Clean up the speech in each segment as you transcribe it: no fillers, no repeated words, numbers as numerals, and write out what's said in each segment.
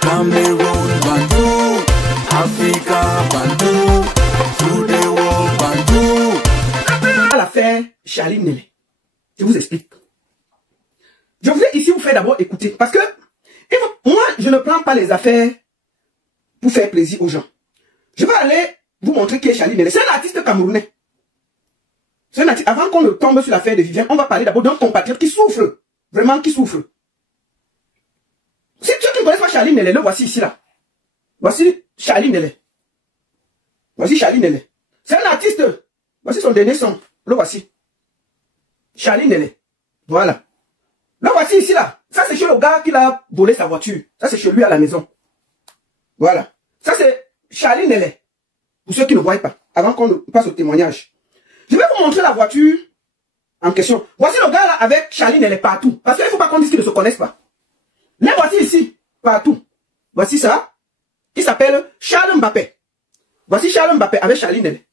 Cameroun, Bandou, Africa, Bandou, through the world, Bandou. À l'affaire Charlie Nélé, je vous explique. Je voulais ici vous faire d'abord écouter, parce que moi, je ne prends pas les affaires pour faire plaisir aux gens. Je vais aller vous montrer qui est Charlie Nélé. C'est un artiste camerounais. C'est un artiste. Avant qu'on ne tombe sur l'affaire de Viviane, on va parler d'abord d'un compatriote qui souffre. Vraiment, qui souffre. Si ceux qui ne connaissent pas Charlie Nélé, le voici ici, là. Voici Charlie Nélé. Voici Charlie Nélé. C'est un artiste. Voici son dernier son. Le voici. Charlie Nélé. Voilà. Le voici ici, là. Ça, c'est chez le gars qui l'a volé sa voiture. Ça, c'est chez lui à la maison. Voilà. Ça, c'est Charlie Nélé. Pour ceux qui ne voient pas. Avant qu'on passe au témoignage. Je vais vous montrer la voiture en question. Voici le gars là avec Charlie Nélé partout. Parce qu'il ne faut pas qu'on dise qu'ils ne se connaissent pas. Les voici ici, partout. Voici ça. Il s'appelle Charles Mbappé. Voici Charles Mbappé avec Charlie Nélé.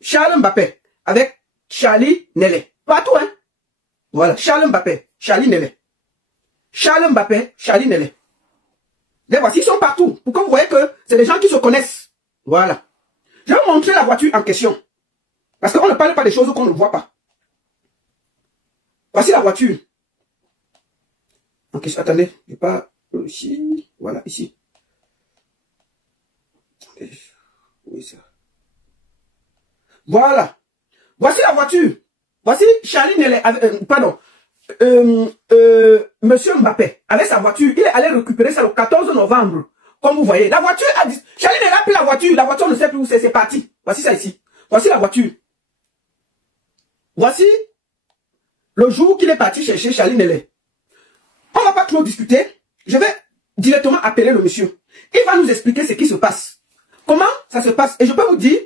Charles Mbappé avec Charlie Nélé. Partout, hein. Voilà. Charles Mbappé, Charlie Nélé. Charles Mbappé, Charlie Nélé. Les voici, ils sont partout. Pour que vous voyez que c'est des gens qui se connaissent. Voilà. Je vais vous montrer la voiture en question. Parce qu'on ne parle pas des choses qu'on ne voit pas. Voici la voiture. En question, attendez, je vais pas ici. Voilà, ici. Oui, ça. Voilà. Voici la voiture. Voici Charlie Nélé, pardon. Monsieur Mbappé, avec sa voiture, il est allé récupérer ça le 14 novembre. Comme vous voyez, la voiture a dit, Charlie Nélé a pris la voiture ne sait plus où c'est parti. Voici ça ici. Voici la voiture. Voici le jour qu'il est parti chercher Charlie Nélé. On ne va pas trop discuter. Je vais directement appeler le monsieur. Il va nous expliquer ce qui se passe. Comment ça se passe. Et je peux vous dire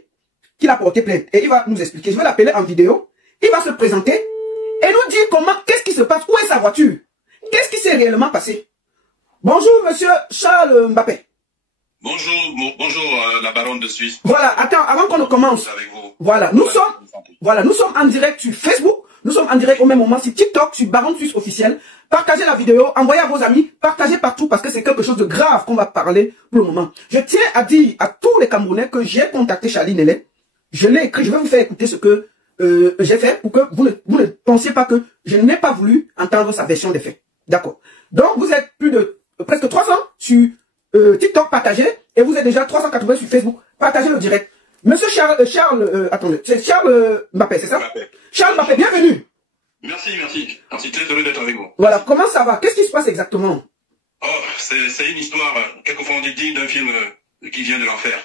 qu'il a porté plainte. Et il va nous expliquer. Je vais l'appeler en vidéo. Il va se présenter et nous dire comment, qu'est-ce qui se passe. Où est sa voiture? Qu'est-ce qui s'est réellement passé? Bonjour, monsieur Charles Mbappé. Bonjour, la baronne de Suisse. Voilà, attends, avant qu'on ne commence. Avec vous. Voilà, nous sommes en direct sur Facebook. Nous sommes en direct au même moment sur TikTok, sur Baronne Suisse officiel. Partagez la vidéo, envoyez à vos amis, partagez partout parce que c'est quelque chose de grave qu'on va parler pour le moment. Je tiens à dire à tous les Camerounais que j'ai contacté Charlie Nélé. Je l'ai écrit, je vais vous faire écouter ce que j'ai fait pour que vous ne pensiez pas que je n'ai pas voulu entendre sa version des faits. D'accord. Donc vous êtes plus de presque 300 sur TikTok, partagez, et vous êtes déjà 380 sur Facebook. Partagez le direct. Monsieur attendez, c'est Charles Mbappé, c'est ça? Mbappé. Charles Mbappé, bienvenue. Merci, très heureux d'être avec vous. Voilà, comment ça va? Qu'est-ce qui se passe exactement? Oh, c'est une histoire, quelquefois on dit digne d'un film qui vient de l'enfer.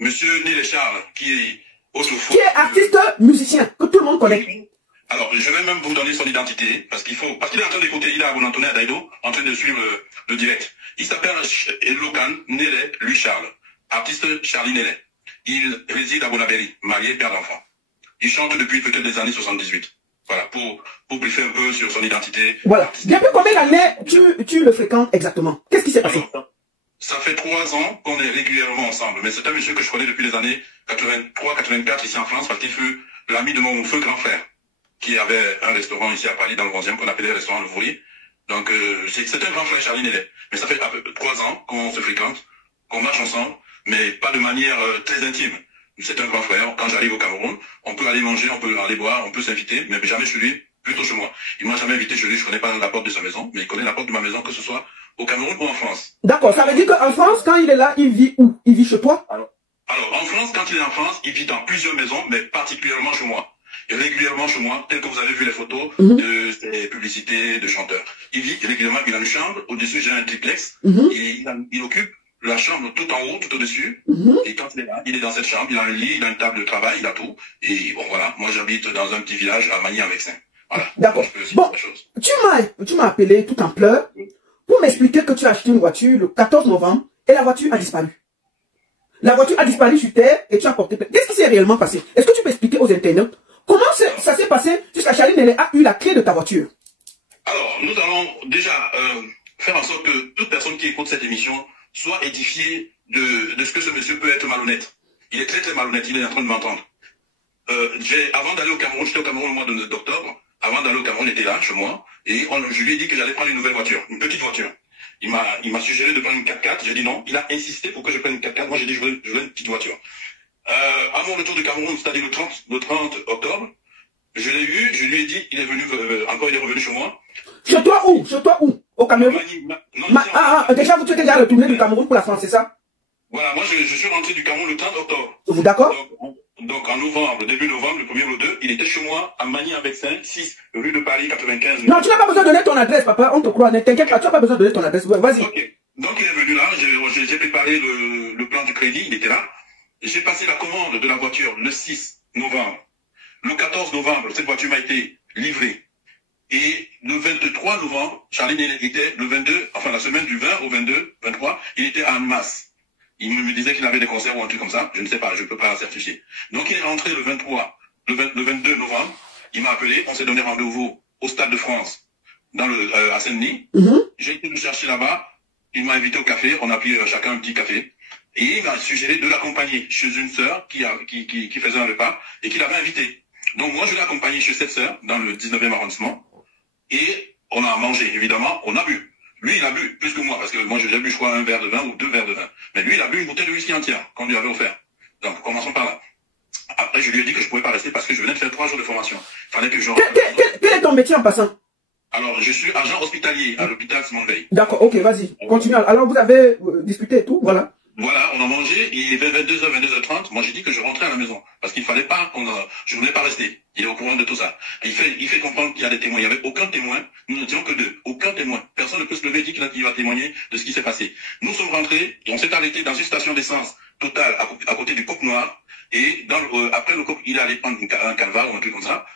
Monsieur Nélé Charles, qui est autrefois... Qui est artiste, musicien, que tout le monde connaît. Alors, je vais même vous donner son identité, parce qu'il est en train d'écouter, il est à Bonantoné à Daïdo, en train de suivre le direct. Il s'appelle Logan Nélé Louis Charles, artiste Charlie Nélé. Il réside à Bonabéry, marié, père d'enfant. Il chante depuis peut-être des années 78. Voilà, pour briefer un peu sur son identité. Voilà. Depuis combien d'années tu le fréquentes exactement? Qu'est-ce qui s'est passé? Alors, ça fait 3 ans qu'on est régulièrement ensemble, mais c'est un monsieur que je connais depuis les années 83-84 ici en France, parce qu'il fut l'ami de mon feu grand frère, qui avait un restaurant ici à Paris, dans le 11e, qu'on appelait le restaurant Le Vourier. Donc, c'est un grand frère, Charlie Nélé. Mais ça fait à peu près 3 ans qu'on se fréquente, qu'on marche ensemble, mais pas de manière très intime. C'est un grand frère. Quand j'arrive au Cameroun, on peut aller manger, on peut aller boire, on peut s'inviter, mais jamais chez lui, plutôt chez moi. Il m'a jamais invité chez lui, je connais pas la porte de sa maison, mais il connaît la porte de ma maison, que ce soit au Cameroun ou en France. D'accord, ça veut dire qu'en France, quand il est là, il vit où? Il vit chez toi? Alors, en France, quand il est en France, il vit dans plusieurs maisons, mais particulièrement chez moi. Et régulièrement chez moi, tel que vous avez vu les photos de ses publicités de chanteurs. Il vit régulièrement, il a une chambre, au-dessus j'ai un triplex, et il occupe la chambre tout en haut, tout au-dessus, et quand il est là, il est dans cette chambre, il a un lit, il a une table de travail, il a tout, et bon voilà, moi j'habite dans un petit village à Magny-en-Vexin. Voilà. D'accord. Bon, tu m'as appelé tout en pleurs pour m'expliquer que tu as acheté une voiture le 14 novembre et la voiture a disparu. La voiture a disparu sur terre et tu as porté plainte. Qu'est-ce qui s'est réellement passé? Est-ce que tu peux expliquer aux internautes comment ça s'est passé jusqu'à Charlie Nélé a eu la clé de ta voiture? Alors, nous allons déjà faire en sorte que toute personne qui écoute cette émission soit édifié de ce que ce monsieur peut être malhonnête. Il est très très malhonnête, il est en train de m'entendre. Avant d'aller au Cameroun, j'étais au Cameroun au mois d'octobre, avant d'aller au Cameroun, il était là, chez moi, et je lui ai dit que j'allais prendre une nouvelle voiture, une petite voiture. Il m'a suggéré de prendre une 4x4. J'ai dit non. Il a insisté pour que je prenne une 4x4. Moi, j'ai dit je veux une petite voiture. À mon retour de Cameroun, c'est-à-dire le 30 octobre, je l'ai eu, je lui ai dit, il est revenu chez moi. Chez toi où? Chez toi où? Au Cameroun? Déjà, vous êtes déjà retourné du Cameroun pour la France, c'est ça? Voilà, moi je suis rentré du Cameroun le 30 octobre. Vous d'accord? Donc en novembre, début novembre, le 1er ou le 2, il était chez moi à Magny-avec-Saint, 6 rue de Paris 95. Non, tu n'as pas besoin de donner ton adresse, papa, on te croit, ne t'inquiète pas, tu n'as pas besoin de donner ton adresse, vas-y. Ok, donc il est venu là, j'ai préparé le plan du crédit, il était là. J'ai passé la commande de la voiture le 6 novembre. Le 14 novembre, cette voiture m'a été livrée. Et le 23 novembre, Charline était le 22, enfin la semaine du 20 au 22, 23, il était à Annemasse. Il me disait qu'il avait des concerts ou un truc comme ça. Je ne sais pas, je ne peux pas certifier. Donc il est rentré le 23, le 22 novembre. Il m'a appelé, on s'est donné rendez-vous au Stade de France, à Saint-Denis. J'ai été le chercher là-bas. Il m'a invité au café. On a pris chacun un petit café. Et il m'a suggéré de l'accompagner chez une sœur qui faisait un repas et qui l'avait invité. Donc moi je l'ai accompagné chez cette sœur dans le 19e arrondissement. Et on a mangé, évidemment, on a bu. Lui, il a bu plus que moi, parce que moi, j'ai bu, je crois, un verre de vin ou 2 verres de vin. Mais lui, il a bu une bouteille de whisky entière qu'on lui avait offert. Donc, commençons par là. Après, je lui ai dit que je ne pouvais pas rester parce que je venais de faire 3 jours de formation. Il fallait que je... Quel est ton métier en passant? Alors, je suis agent hospitalier à l'hôpital Simone Veil. D'accord, ok, vas-y, continue. Alors, vous avez discuté et tout, voilà. Voilà, on a mangé, il est 22h, 22h30. Moi, j'ai dit que je rentrais à la maison. Parce qu'il fallait pas je ne voulais pas rester. Il est au courant de tout ça. Il fait comprendre qu'il y a des témoins. Il n'y avait aucun témoin. Nous n'étions que 2. Aucun témoin. Personne ne peut se lever et dire qu'il va témoigner de ce qui s'est passé. Nous sommes rentrés et on s'est arrêté dans une station d'essence totale à côté du Coq Noir. Et après le Coq, il est allé prendre un calvar ou un truc comme ça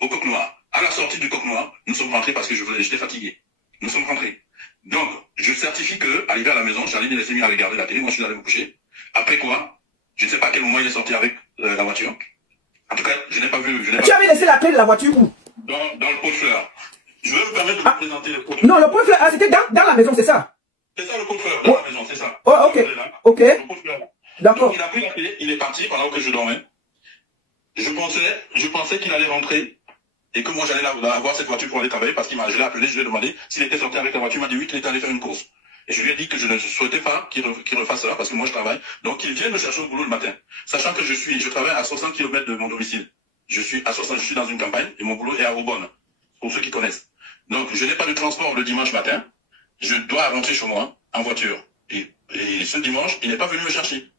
au Coq Noir. À la sortie du Coq Noir, nous sommes rentrés parce que j'étais fatigué. Nous sommes rentrés. Donc, je certifie que, arrivé à la maison, Charline s'est mis à regarder la télé, moi je suis allé me coucher. Après quoi, je ne sais pas à quel moment il est sorti avec la voiture. En tout cas, je n'ai pas vu. Tu avais laissé la clé de la voiture où? Dans le pot de fleurs. Je vais me permettre de vous présenter le pot de fleurs. Non, le pot de fleurs, c'était dans la maison, c'est ça? C'est ça le pot de fleurs, dans la maison, c'est ça. Oh, ok. Ok. D'accord. Il a pris la clé, il est parti pendant que je dormais. Je pensais qu'il allait rentrer. Et que moi j'allais avoir cette voiture pour aller travailler parce je l'ai appelé, je lui ai demandé s'il était sorti avec la voiture, il m'a dit oui, qu'il était allé faire une course. Et je lui ai dit que je ne souhaitais pas qu'il refasse cela parce que moi je travaille. Donc qu'il vienne me chercher au boulot le matin. Sachant que je travaille à 60 km de mon domicile. Je suis dans une campagne et mon boulot est à Aubonne. Pour ceux qui connaissent. Donc je n'ai pas de transport le dimanche matin. Je dois rentrer chez moi en voiture. Et ce dimanche, il n'est pas venu me chercher.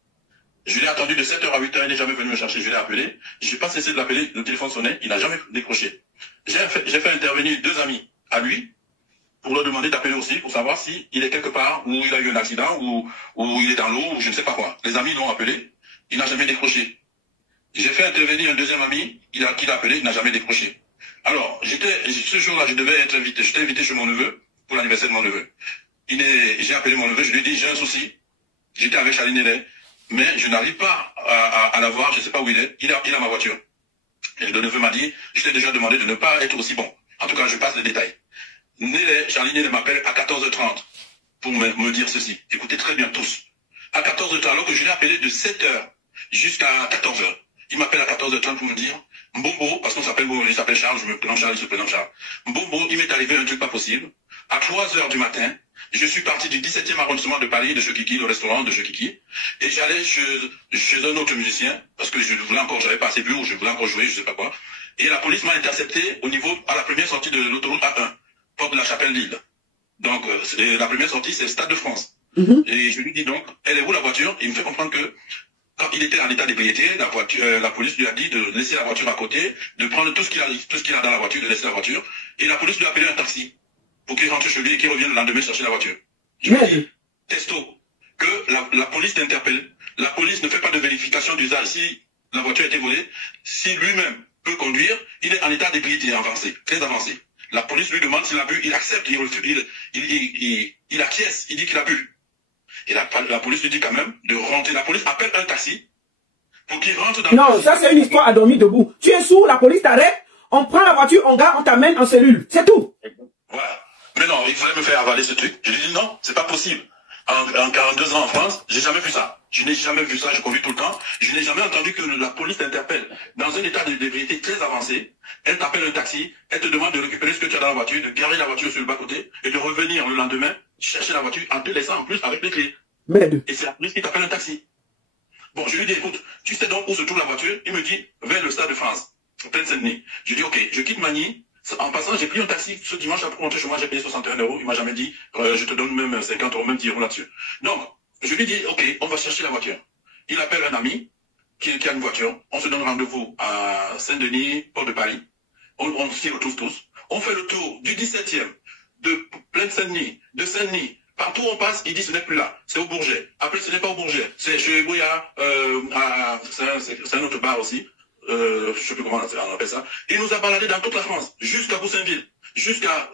Je l'ai attendu de 7h à 8h, il n'est jamais venu me chercher. Je l'ai appelé. Je n'ai pas cessé de l'appeler. Le téléphone sonnait. Il n'a jamais décroché. J'ai fait intervenir 2 amis à lui pour leur demander d'appeler aussi pour savoir s'il est quelque part où il a eu un accident ou il est dans l'eau ou je ne sais pas quoi. Les amis l'ont appelé. Il n'a jamais décroché. J'ai fait intervenir un 2e ami qui l'a appelé. Il n'a jamais décroché. Alors, ce jour-là, je devais être invité. J'étais invité chez mon neveu pour l'anniversaire de mon neveu. J'ai appelé mon neveu. Je lui ai dit, j'ai un souci. J'étais avec Charline Nellet. Mais je n'arrive pas à la voir, je ne sais pas où il est. Il a ma voiture. Et le neveu m'a dit, je t'ai déjà demandé de ne pas être aussi bon. En tout cas, je passe les détails. Charline Nellet m'appelle à 14h30 pour me dire ceci. Écoutez très bien tous. À 14h30, alors que je l'ai appelé de 7h jusqu'à 14h. Il m'appelle à 14h30 pour me dire, Mbombo, parce qu'on s'appelle Mbombo, il s'appelle Charles, je me prénomme Charles, il se prénomme Charles. Mbombo, il m'est arrivé un truc pas possible. À 3h du matin, je suis parti du 17e arrondissement de Paris, de Chekiki, le restaurant de Chekiki, et j'allais chez un autre musicien, parce que j'avais pas assez bu, ou je voulais encore jouer, je sais pas quoi. Et la police m'a intercepté à la première sortie de l'autoroute A1, porte de la Chapelle Lille. Donc, la première sortie, c'est le Stade de France. Et je lui dis donc, elle est où la voiture? Et il me fait comprendre que, quand il était en état d'ébriété, la police lui a dit de laisser la voiture à côté, de prendre tout ce qu'il a dans la voiture, de laisser la voiture, et la police lui a appelé un taxi. Pour qu'il rentre chez lui et qu'il revienne le lendemain chercher la voiture. Je lui ai dit, Testo, que la police t'interpelle. La police ne fait pas de vérification d'usage. Si la voiture a été volée, si lui-même peut conduire, il est en état d'ébriété avancé, très avancé. La police lui demande s'il a bu, il accepte, il acquiesce, il dit qu'il a bu. Et la police lui dit quand même de rentrer. La police appelle un taxi pour qu'il rentre dans... Non, ça c'est une histoire à dormir debout. Tu es sourd, la police t'arrête, on prend la voiture, on t'amène en cellule. C'est tout. Voilà. Mais non, il fallait me faire avaler ce truc. Je lui ai dit non, c'est pas possible. En 42 ans en France, j'ai jamais vu ça. Je n'ai jamais vu ça, je conduis tout le temps. Je n'ai jamais entendu que la police t'interpelle dans un état d'ébriété très avancé. Elle t'appelle un taxi, elle te demande de récupérer ce que tu as dans la voiture, de garer la voiture sur le bas-côté et de revenir le lendemain chercher la voiture en te laissant en plus avec les clés. Merde. Et c'est la police qui t'appelle un taxi. Bon, je lui dis, écoute, tu sais donc où se trouve la voiture? Il me dit, vers le Stade de France, Plaine Saint-Denis. Je dis, ok, je quitte Magny. En passant, j'ai pris un taxi ce dimanche pour rentrer chez moi, j'ai payé 61 €. Il m'a jamais dit, je te donne même 50 €, même 10 € là-dessus. Donc, je lui dis, ok, on va chercher la voiture. Il appelle un ami qui a une voiture. On se donne rendez-vous à Saint-Denis, Port de Paris. On s'y retrouve tous. On fait le tour du 17e, de Plaine Saint-Denis, de Saint-Denis. Partout où on passe, il dit ce n'est plus là, c'est au Bourget. Après, ce n'est pas au Bourget, c'est chez Boya, c'est un autre bar aussi. Je ne sais plus comment on appelle ça. Il nous a baladé dans toute la France, jusqu'à Goussainville, jusqu'à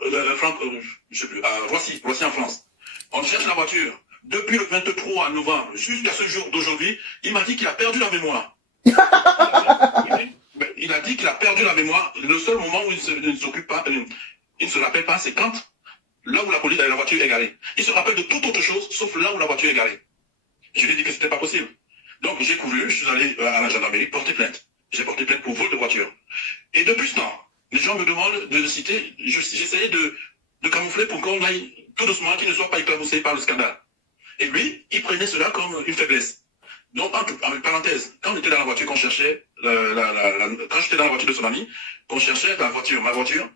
je sais plus, à Roissy en France. On cherche la voiture. Depuis le 23 novembre jusqu'à ce jour d'aujourd'hui, il m'a dit qu'il a perdu la mémoire. Il a dit qu'il a perdu la mémoire. Le seul moment où il ne s'occupe pas, il ne se rappelle pas, c'est quand là où la voiture est garée. Il se rappelle de toute autre chose, sauf là où la voiture est garée. Je lui ai dit que c'était pas possible. Donc j'ai couru, je suis allé à la gendarmerie porter plainte. J'ai porté plainte pour vol de voiture. Et depuis ce temps, les gens me demandent de le citer. J'essayais de camoufler pour qu'on aille tout doucement, qu'il ne soit pas éclaboussé par le scandale. Et lui, il prenait cela comme une faiblesse. Donc, en parenthèse, quand on était dans la voiture, qu'on cherchait, quand j'étais dans la voiture de son ami, qu'on cherchait ma voiture,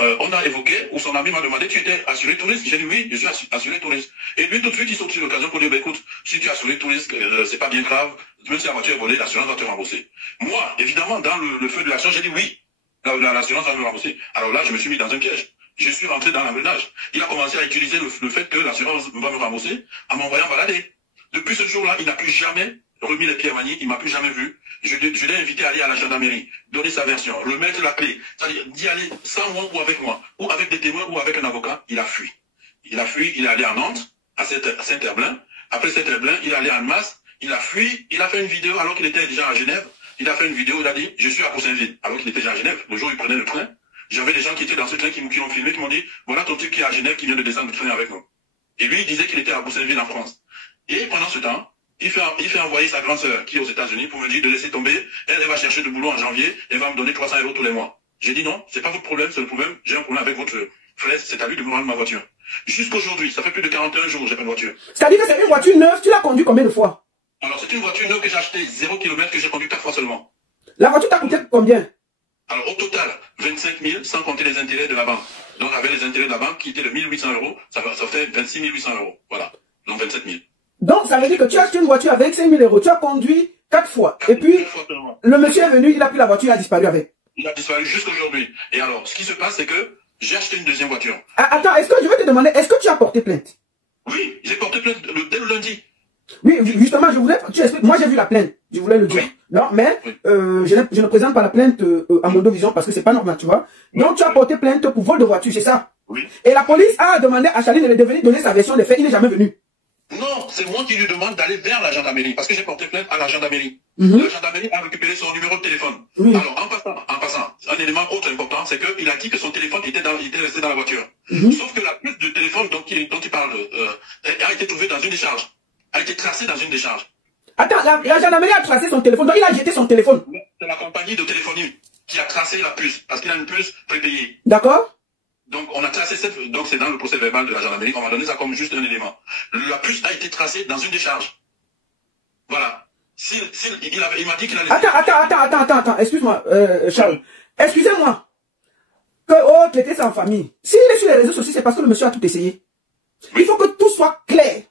on a évoqué, ou son ami m'a demandé, tu étais assuré tout risque? J'ai dit oui, je suis assuré tout risque. Et lui, tout de suite, il saute sur l'occasion pour dire, bah, écoute, si tu es assuré tout risque, c'est pas bien grave, même si la voiture est volée, l'assurance va te rembourser. Moi, évidemment, dans le feu de l'action, j'ai dit oui, l'assurance va me rembourser. Alors là, je me suis mis dans un piège. Je suis rentré dans l'engrenage. Il a commencé à utiliser le fait que l'assurance va me rembourser en m'envoyant balader. Depuis ce jour-là, il n'a plus jamais remis les pieds à Magny, il m'a plus jamais vu. Je l'ai invité à aller à la gendarmerie, donner sa version, remettre la clé, c'est-à-dire d'y aller sans moi ou avec des témoins ou avec un avocat. Il a fui. Il a fui, il est allé à Nantes, à Saint-Herblain. Après Saint-Herblain, il est allé à Annemasse, il a fui, il a fait une vidéo alors qu'il était déjà à Genève. Il a fait une vidéo, il a dit, je suis à Goussainville, alors qu'il était déjà à Genève, le jour où il prenait le train. J'avais des gens qui étaient dans ce train qui l'ont filmé, qui m'ont dit, voilà ton type qui est à Genève, qui vient de descendre du train avec nous. Et lui, il disait qu'il était à Goussainville en France. Et pendant ce temps, il fait envoyer sa grande sœur qui est aux États-Unis pour me dire de laisser tomber. Elle va chercher du boulot en janvier et va me donner 300 € tous les mois. J'ai dit non, c'est pas votre problème, c'est le problème. J'ai un problème avec votre frère, c'est à lui de me rendre ma voiture. Jusqu'aujourd'hui, ça fait plus de 41 jours que j'ai pas de voiture. C'est-à-dire que c'est une voiture neuve, tu l'as conduite combien de fois? Alors c'est une voiture neuve que j'ai achetée 0 km, que j'ai conduite 4 fois seulement. La voiture t'a coûté combien? Alors au total, 25 000 sans compter les intérêts de la banque. Donc avec les intérêts de la banque qui étaient de 1 800 €, ça fait 26 800 €. Voilà, donc 27 000. Donc ça veut dire que tu as acheté une voiture avec 5 000 €, tu as conduit 4 fois. Et puis, le monsieur est venu, il a pris la voiture, il a disparu avec. Il a disparu jusqu'aujourd'hui. Et alors, ce qui se passe, c'est que j'ai acheté une deuxième voiture. Ah, attends, est-ce que je vais te demander, est-ce que tu as porté plainte? Oui, j'ai porté plainte dès le lundi. Oui, justement, je voulais, tu expliques, moi j'ai vu la plainte, je voulais le dire. Oui. Non, mais oui. Je ne présente pas la plainte à Mondovision parce que c'est pas normal, tu vois. Donc tu as porté plainte pour vol de voiture, c'est ça? Oui. Et la police a demandé à Charline de venir donner sa version des faits, il n'est jamais venu. Non, c'est moi qui lui demande d'aller vers la gendarmerie, parce que j'ai porté plainte à la gendarmerie. La gendarmerie a récupéré son numéro de téléphone. Alors, en passant, un élément autre important, c'est qu'il a dit que son téléphone était resté dans la voiture. Sauf que la puce de téléphone dont il parle a été trouvée dans une décharge. A été tracée dans une décharge. Attends, la gendarmerie a tracé son téléphone, donc il a jeté son téléphone. C'est la compagnie de téléphonie qui a tracé la puce, parce qu'il a une puce prépayée. D'accord. Donc, on a tracé donc c'est dans le procès verbal de la gendarmerie, on va donner ça comme juste un élément. La puce a été tracée dans une décharge. Voilà. Il m'a dit qu'il allait... Attends, excuse-moi, Charles. Excusez-moi. Tu étais sans famille. S'il est sur les réseaux sociaux, c'est parce que le monsieur a tout essayé. Il faut que tout soit clair.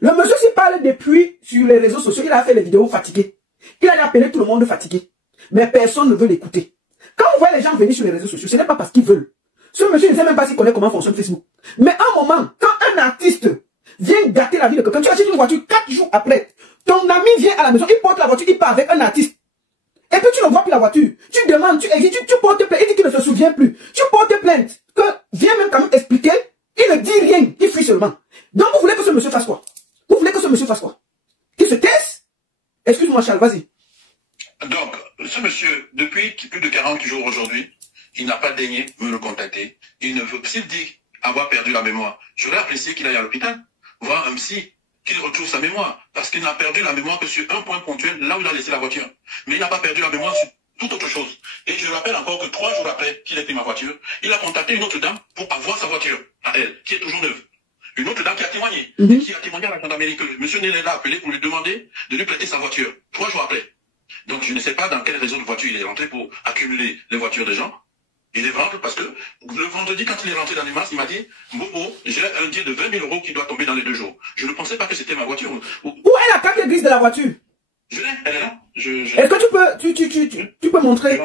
Le monsieur s'y parle depuis sur les réseaux sociaux, il a fait les vidéos fatiguées. Il a appelé tout le monde fatigué. Mais personne ne veut l'écouter. Quand on voit les gens venir sur les réseaux sociaux, ce n'est pas parce qu'ils veulent. Ce monsieur ne sait même pas s'il connaît comment fonctionne Facebook. Mais à un moment, quand un artiste vient gâter la vie de quelqu'un, tu achètes une voiture 4 jours après, ton ami vient à la maison, il porte la voiture, il part avec un artiste. Et puis tu ne vois plus la voiture. Tu demandes, tu exiges, tu portes plainte, il dit qu'il ne se souvient plus. Tu portes plainte, que viens même quand même expliquer, il ne dit rien, il fuit seulement. Donc vous voulez que ce monsieur fasse quoi? Vous voulez que ce monsieur fasse quoi? Qu'il se taise? Excuse-moi Charles, vas-y. Donc, ce monsieur, depuis plus de 40 jours aujourd'hui, il n'a pas daigné me le contacter. Il ne veut, s'il dit avoir perdu la mémoire, j'aurais apprécié qu'il aille à l'hôpital, voir un psy, qu'il retrouve sa mémoire. Parce qu'il n'a perdu la mémoire que sur un point ponctuel, là où il a laissé la voiture. Mais il n'a pas perdu la mémoire sur toute autre chose. Et je rappelle encore que 3 jours après qu'il ait pris ma voiture, il a contacté une autre dame pour avoir sa voiture, à elle, qui est toujours neuve. une autre dame qui a témoigné, qui a témoigné à la gendarmerie que M. Nélé l'a appelé pour lui demander de lui prêter sa voiture 3 jours après. Donc je ne sais pas dans quel réseau de voiture il est rentré pour accumuler les voitures des gens. Il est rentré parce que le vendredi, quand il est rentré dans les masses, il m'a dit « Bobo, j'ai un deal de 20 000 € qui doit tomber dans les 2 jours. » Je ne pensais pas que c'était ma voiture. Où est la carte grise de la voiture? Je l'ai, elle est là. Est-ce que tu peux montrer?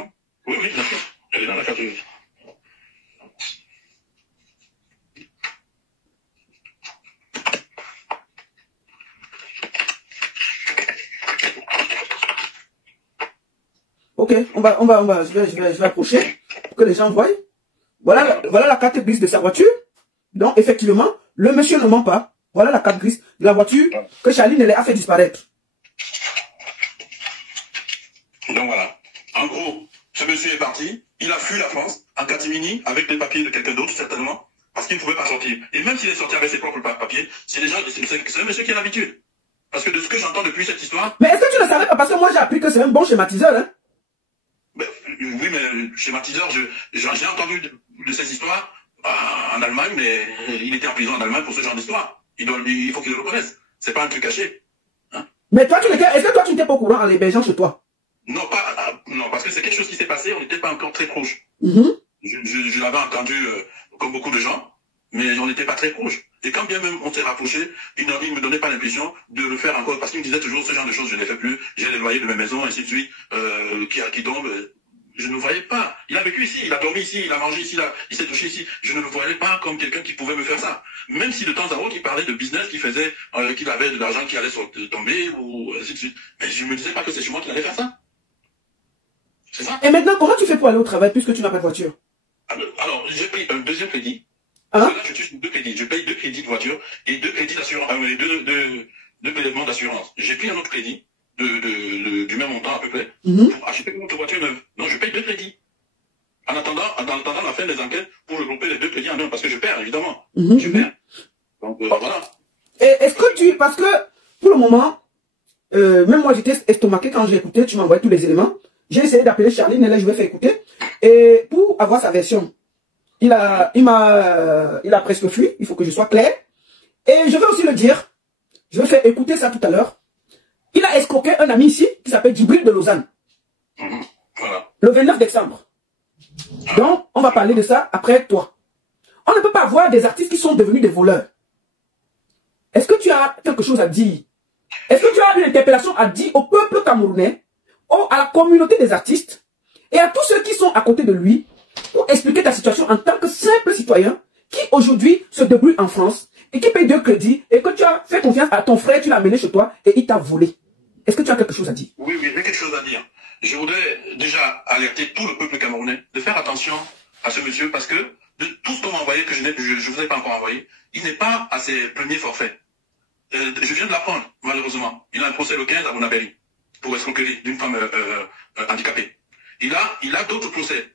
Oui, bien sûr. Elle est dans la carte grise. Ok, je vais approcher pour que les gens voient. Voilà la carte grise de sa voiture. Donc, effectivement, le monsieur ne ment pas. Voilà la carte grise de la voiture que Charlie Nélé a fait disparaître. Donc voilà. En gros, ce monsieur est parti. Il a fui la France en catimini avec les papiers de quelqu'un d'autre, certainement, parce qu'il ne pouvait pas sortir. Et même s'il est sorti avec ses propres papiers, c'est un monsieur qui a l'habitude. Parce que de ce que j'entends depuis cette histoire... Mais est-ce que tu ne savais pas? Parce que moi, j'ai appris que c'est un bon schématiseur, hein? Oui, mais schématiseur, j'ai entendu de ces histoires en Allemagne, mais il était en prison en Allemagne pour ce genre d'histoire. Il faut qu'il le reconnaisse. C'est pas un truc caché. Hein? Mais toi, est-ce que toi, tu n'étais pas au courant en l'hébergeant chez toi? Non, non, parce que c'est quelque chose qui s'est passé, on n'était pas encore très proches. Je l'avais entendu comme beaucoup de gens, mais on n'était pas très proches. Et quand bien même on s'est rapproché, il ne me donnait pas l'impression de le faire encore, parce qu'il me disait toujours ce genre de choses, je ne les fais plus, j'ai les loyers de mes maisons, ainsi de suite, qui tombent. Je ne le voyais pas. Il a vécu ici, il a dormi ici, il a mangé ici, il s'est touché ici. Je ne le voyais pas comme quelqu'un qui pouvait me faire ça. Même si de temps à autre, il parlait de business qu'il faisait, qu'il avait de l'argent qui allait tomber, ou ainsi de suite. Mais je ne me disais pas que c'est chez moi qu'il allait faire ça. C'est ça. Et maintenant, comment tu fais pour aller au travail puisque tu n'as pas de voiture? Alors, j'ai pris un deuxième crédit. Hein? Là, je touche 2 crédits. Je paye 2 crédits de voiture et 2 crédits d'assurance, 2 prélèvements d'assurance. J'ai pris un autre crédit du même montant à peu près pour acheter une autre voiture neuve. Donc, je paye 2 crédits. En attendant la fin des enquêtes pour regrouper les 2 crédits en un, parce que je perds, évidemment. Je perds. Donc, voilà. Et est-ce que parce que, pour le moment, même moi, j'étais estomaqué quand j'ai écouté, tu m'as envoyé tous les éléments. J'ai essayé d'appeler Charlie Nélé, je vais faire écouter. Et pour avoir sa version, il a presque fui, il faut que je sois clair. Et je vais aussi le dire, je vais faire écouter ça tout à l'heure. Il a escroqué un ami ici, qui s'appelle Djibril de Lausanne. Voilà. Le 29 décembre. Donc, on va parler de ça après toi. On ne peut pas avoir des artistes qui sont devenus des voleurs. Est-ce que tu as quelque chose à dire? Est-ce que tu as une interpellation à dire au peuple camerounais, à la communauté des artistes et à tous ceux qui sont à côté de lui pour expliquer ta situation en tant que simple citoyen qui aujourd'hui se débrouille en France et qui paye 2 crédits et que tu as fait confiance à ton frère, tu l'as amené chez toi et il t'a volé? Est-ce que tu as quelque chose à dire? Oui, j'ai quelque chose à dire. Je voudrais déjà alerter tout le peuple camerounais de faire attention à ce monsieur parce que de tout ce qu'on m'a envoyé, que je ne vous ai pas encore envoyé, il n'est pas à ses premiers forfaits. Je viens de l'apprendre, malheureusement. Il a un procès le 15 à Bonabelli pour escroquerie d'une femme handicapée. Il a d'autres procès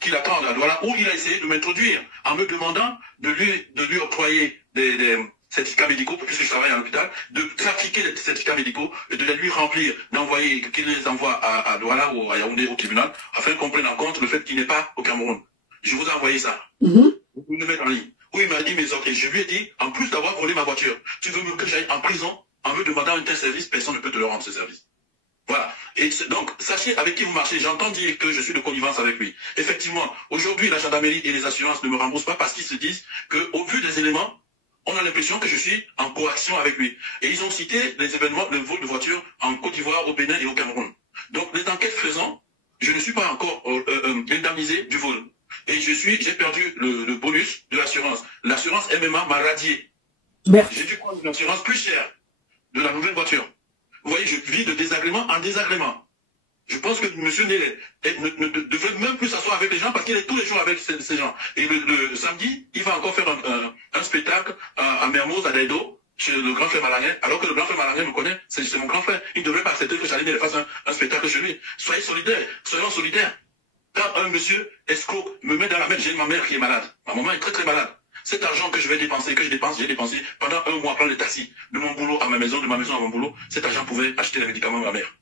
qu'il attend à la Douala où il a essayé de m'introduire en me demandant de lui octroyer des certificats médicaux, puisque je travaille à l'hôpital, de trafiquer les certificats médicaux et de les lui remplir, qu'il les envoie à Douala ou à Yaoundé au tribunal, afin qu'on prenne en compte le fait qu'il n'est pas au Cameroun. Je vous ai envoyé ça. Vous le mettez en ligne. Où il m'a dit mes ordres. Et je lui ai dit, en plus d'avoir volé ma voiture, tu veux que j'aille en prison en me demandant un tel service, personne ne peut te le rendre ce service. Voilà. Et donc, sachez avec qui vous marchez. J'entends dire que je suis de connivence avec lui. Effectivement, aujourd'hui, la gendarmerie et les assurances ne me remboursent pas parce qu'ils se disent qu'au vu des éléments, on a l'impression que je suis en coaction avec lui. Et ils ont cité les événements, le vol de voiture en Côte d'Ivoire, au Bénin et au Cameroun. Donc, les enquêtes faisant, je ne suis pas encore indemnisé du vol. Et j'ai perdu le bonus de l'assurance. L'assurance MMA m'a radié. J'ai dû prendre une assurance plus chère de la nouvelle voiture. Vous voyez, je vis de désagrément en désagrément. Je pense que M. Nélé ne devrait même plus s'asseoir avec les gens parce qu'il est tous les jours avec ces gens. Et le samedi, il va encore faire un spectacle à Mermoz, à Daido, chez le grand frère Malanguet, alors que le grand frère Malanguet me connaît, c'est mon grand frère. Il ne devrait pas accepter que Charlie Nélé fasse un spectacle chez lui. Soyez solidaires, soyons solidaires. Quand un monsieur escroc me met dans la main, j'ai ma mère qui est malade. Ma maman est très très malade. Cet argent que je vais dépenser, j'ai dépensé pendant 1 mois à prendre le taxi de mon boulot à ma maison, de ma maison à mon boulot. Cet argent pouvait acheter les médicaments à ma mère.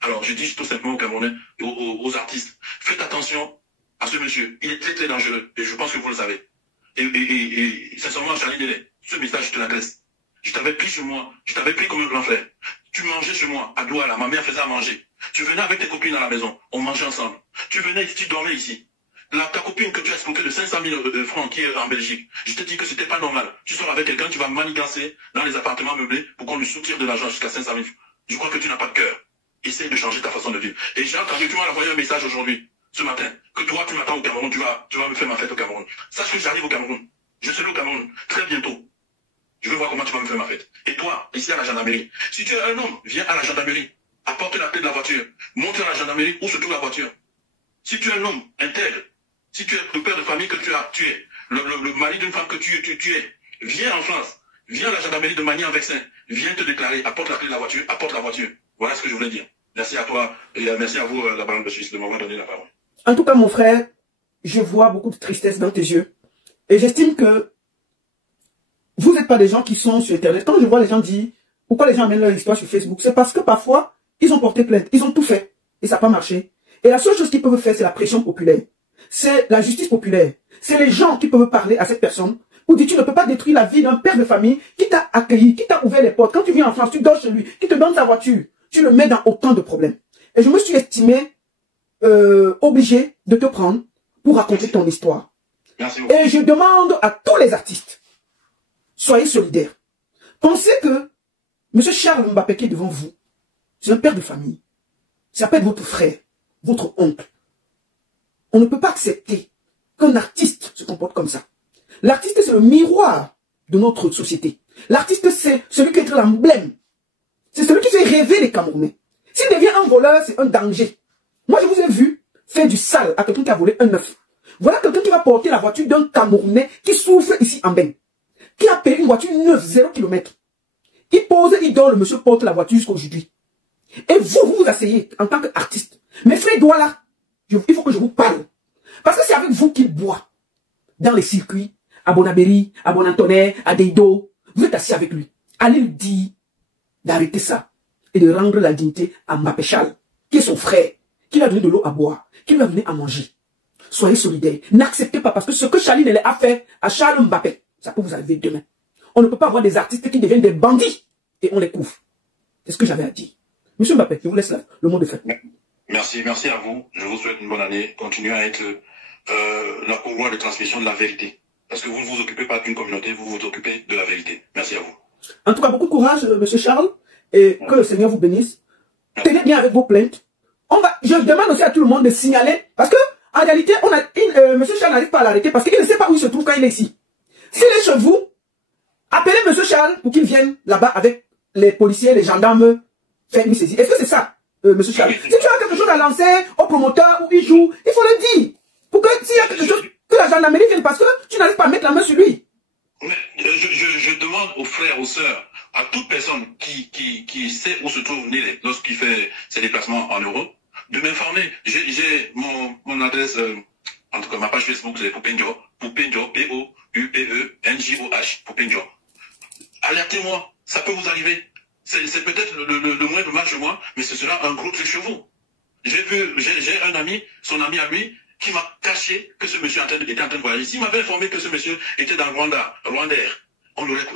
Alors je dis tout simplement aux Camerounais, aux artistes, faites attention à ce monsieur. Il est très très dangereux et je pense que vous le savez. Et sincèrement, Charlie Nélé, ce message, je te l'adresse. Je t'avais pris chez moi, je t'avais pris comme un grand frère. Tu mangeais chez moi, à Douala, ma mère faisait à manger. Tu venais avec tes copines à la maison, on mangeait ensemble. Tu venais ici, tu dormais ici. Ta copine que tu as escroquée de 500 000 francs qui est en Belgique, je te dis que c'était pas normal. Tu sors avec quelqu'un, tu vas manigancer dans les appartements meublés pour qu'on lui soutire de l'argent jusqu'à 500 000 francs. Je crois que tu n'as pas de cœur. Essaye de changer ta façon de vivre. Et j'ai entendu, tu m'as envoyé un message aujourd'hui, ce matin, que toi, tu m'attends au Cameroun, tu vas me faire ma fête au Cameroun. Sache que j'arrive au Cameroun. Je serai au Cameroun très bientôt. Je veux voir comment tu vas me faire ma fête. Et toi, ici à la gendarmerie, si tu es un homme, viens à la gendarmerie. Apporte la clé de la voiture. Montre à la gendarmerie où se trouve la voiture. Si tu es un homme intègre, si tu es le père de famille que tu as tué, le mari d'une femme que tu es, viens en France. Viens à la gendarmerie de Magny-en-Vexin. Viens te déclarer. Apporte la clé de la voiture. Apporte la voiture. Voilà ce que je voulais dire. Merci à toi et merci à vous, la baronne de Suisse, de m'avoir donné la parole. En tout cas, mon frère, je vois beaucoup de tristesse dans tes yeux. Et j'estime que vous n'êtes pas des gens qui sont sur Internet. Quand je vois les gens dire pourquoi les gens amènent leur histoire sur Facebook, c'est parce que parfois, ils ont porté plainte. Ils ont tout fait. Et ça n'a pas marché. Et la seule chose qu'ils peuvent faire, c'est la pression populaire. C'est la justice populaire. C'est les gens qui peuvent parler à cette personne pour dire tu ne peux pas détruire la vie d'un père de famille qui t'a accueilli, qui t'a ouvert les portes. Quand tu viens en France, tu dors chez lui, qui te donne ta voiture. Tu le mets dans autant de problèmes. Et je me suis estimé obligé de te prendre pour raconter ton histoire. Merci beaucoup. Et je demande à tous les artistes, soyez solidaires. Pensez que M. Charles Mbappé qui est devant vous, c'est un père de famille. Ça peut être votre frère, votre oncle. On ne peut pas accepter qu'un artiste se comporte comme ça. L'artiste, c'est le miroir de notre société. L'artiste, c'est celui qui est l'emblème. C'est celui qui fait rêver les Camerounais. S'il devient un voleur, c'est un danger. Moi, je vous ai vu faire du sale à quelqu'un qui a volé un œuf. Voilà quelqu'un qui va porter la voiture d'un Camerounais qui souffre ici en Ben. Qui a payé une voiture neuve, 0 km. Il pose, il dort, le monsieur porte la voiture jusqu'aujourd'hui. Et vous vous asseyez en tant qu'artiste. Mes frères Douala, il faut que je vous parle. Parce que c'est avec vous qu'il boit. Dans les circuits, à Bonabéry, à Bonantonnet, à Deido. Vous êtes assis avec lui. Allez lui dire d'arrêter ça. Et de rendre la dignité à Mbappé Charles, qui est son frère, qui lui a donné de l'eau à boire, qui lui a donné à manger. Soyez solidaires. N'acceptez pas, parce que ce que Charlie Nele a fait à Charles Mbappé, ça peut vous arriver demain. On ne peut pas avoir des artistes qui deviennent des bandits et on les couvre. C'est ce que j'avais à dire. Monsieur Mbappé, je vous laisse là, le mot de fin. Merci à vous. Je vous souhaite une bonne année. Continuez à être la courroie de transmission de la vérité. Parce que vous ne vous occupez pas d'une communauté, vous vous occupez de la vérité. Merci à vous. En tout cas, beaucoup de courage, monsieur Charles, et que le Seigneur vous bénisse. Tenez bien avec vos plaintes. Je demande aussi à tout le monde de signaler, parce que en réalité, monsieur Charles n'arrive pas à l'arrêter parce qu'il ne sait pas où il se trouve quand il est ici. S'il est chez vous, appelez monsieur Charles pour qu'il vienne là-bas avec les policiers, les gendarmes, faire une saisie. Est-ce que c'est ça, monsieur Charles? Si tu as quelque chose à lancer au promoteur où il joue, il faut le dire. Pour que s'il y a quelque chose, que la gendarmerie vienne parce que tu n'arrives pas à mettre la main sur lui. Je demande aux frères, aux sœurs, à toute personne qui sait où se trouve Nele lorsqu'il fait ses déplacements en Europe, de m'informer. J'ai mon adresse, en tout cas ma page Facebook, c'est Poupenjo, P-O-U-P-E-N-J-O-H, Poupenjo. Alertez-moi, ça peut vous arriver. C'est peut-être le moindre mal chez moi, mais ce sera un gros truc chez vous. J'ai un ami, son ami à lui, qui m'a caché que ce monsieur était en train de voyager. S'il m'avait informé que ce monsieur était dans le Rwandair, on l'aurait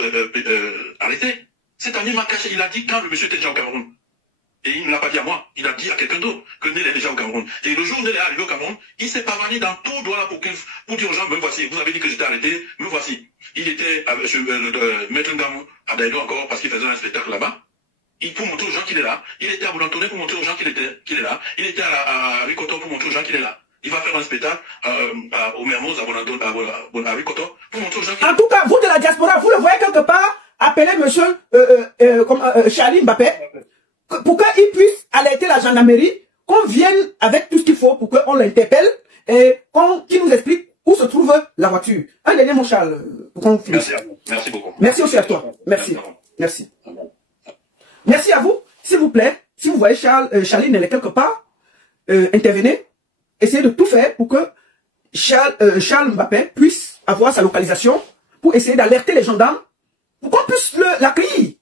arrêté. Cet ami m'a caché, il a dit quand le monsieur était déjà au Cameroun. Et il ne l'a pas dit à moi, il a dit à quelqu'un d'autre que Nele est déjà au Cameroun. Et le jour où Nele est arrivé au Cameroun, il s'est pavané dans tout droit pour dire aux gens, me voici, vous avez dit que j'étais arrêté, me voici. Il était avec Maître Ngamou à Daïdo encore parce qu'il faisait un spectacle là-bas. Pour montrer aux gens qu'il est là. Il était à Boulantonnet pour montrer aux gens qu'il est là. Il était à Ricoton pour montrer aux gens qu'il est là. Il va faire un spectacle au Mermoz, à Ricoton pour montrer aux gens qu'il est là. En tout cas, vous de la diaspora, vous le voyez quelque part, appelez monsieur Charlie Mbappé pour qu'il puisse alerter la gendarmerie, qu'on vienne avec tout ce qu'il faut pour qu'on l'interpelle et qu'il nous explique où se trouve la voiture. Un dernier mot, Charles, pour qu'on finisse. Merci à vous. Merci beaucoup. Merci aussi à toi. Merci. Merci. Merci à vous. S'il vous plaît, si vous voyez Charlie Nele quelque part, intervenez. Essayez de tout faire pour que Charles Mbappé puisse avoir sa localisation, pour essayer d'alerter les gendarmes, pour qu'on puisse l'accueillir.